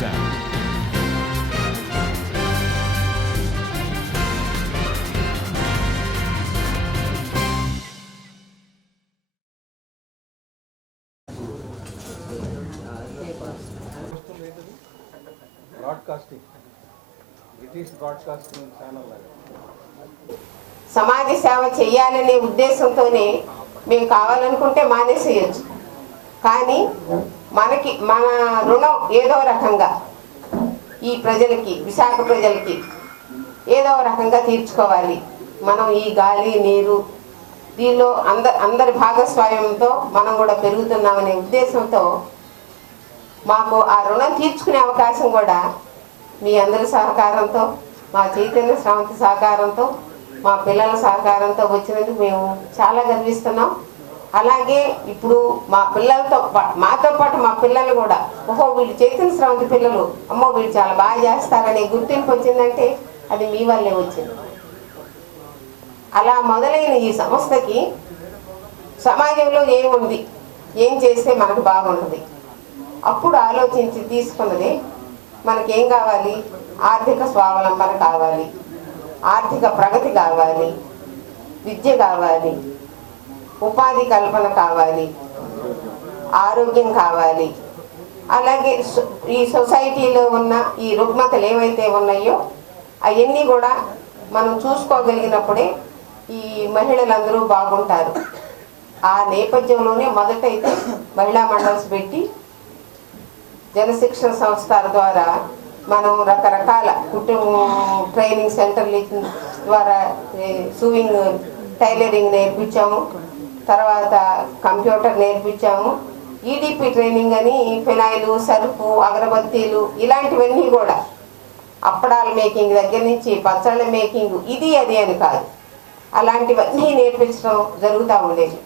sound. Broadcasting British broadcasting channel సమాజ సేవ చేయాలనే ఉద్దేశంతోనే మేము కావాలనుకుంటే మానేసేయచ్చు. కానీ మన రుణం ఏదో రకంగా ఈ ప్రజలకి, విశాఖ ప్రజలకి ఏదో రకంగా తీర్చుకోవాలి. మనం ఈ గాలి నీరు దీనిలో అందరి భాగస్వామ్యంతో మనం కూడా పెరుగుతున్నామనే ఉద్దేశంతో మాకు ఆ రుణం తీర్చుకునే అవకాశం కూడా మీ అందరి సహకారంతో, మా చైతన్య శ్రావంతి సహకారంతో, మా పిల్లల సహకారంతో వచ్చినందుకు మేము చాలా గర్విస్తున్నాం. అలాగే ఇప్పుడు మా పిల్లలతో మాతో పాటు మా పిల్లలు కూడా ఓహో వీళ్ళు చైతన్య శ్రావంతి పిల్లలు, అమ్మో వీళ్ళు చాలా బాగా చేస్తారనే గుర్తింపు వచ్చిందంటే అది మీ వల్లే వచ్చింది. అలా మొదలైన ఈ సంస్థకి సమాజంలో ఏముంది, ఏం చేస్తే మనకు బాగుంటుంది, అప్పుడు ఆలోచించి తీసుకున్నది మనకేం కావాలి, ఆర్థిక స్వావలంబన కావాలి, ఆర్థిక ప్రగతి కావాలి, విద్య కావాలి, ఉపాధి కల్పన కావాలి, ఆరోగ్యం కావాలి. అలాగే ఈ సొసైటీలో ఉన్న ఈ రుగ్మతలు ఏవైతే ఉన్నాయో అవన్నీ కూడా మనం చూసుకోగలిగినప్పుడే ఈ మహిళలందరూ బాగుంటారు. ఆ నేపథ్యంలోనే మొదటైతే మహిళా మండల్స్ పెట్టి జనశిక్షణ సంస్థల ద్వారా మనం రకరకాల ట్రైనింగ్ సెంటర్ల ద్వారా సూయింగ్, టైలరింగ్ నేర్పించాము. తర్వాత కంప్యూటర్ నేర్పించాము. ఈడిపి ట్రైనింగ్ అని ఫినాయిలు, సరుపు, అగరబత్తీలు ఇలాంటివన్నీ కూడా అప్పడాల మేకింగ్ దగ్గర నుంచి పచ్చళ్ళ మేకింగ్ ఇది అది అని కాదు, అలాంటివన్నీ నేర్పించడం జరుగుతూ ఉండేది.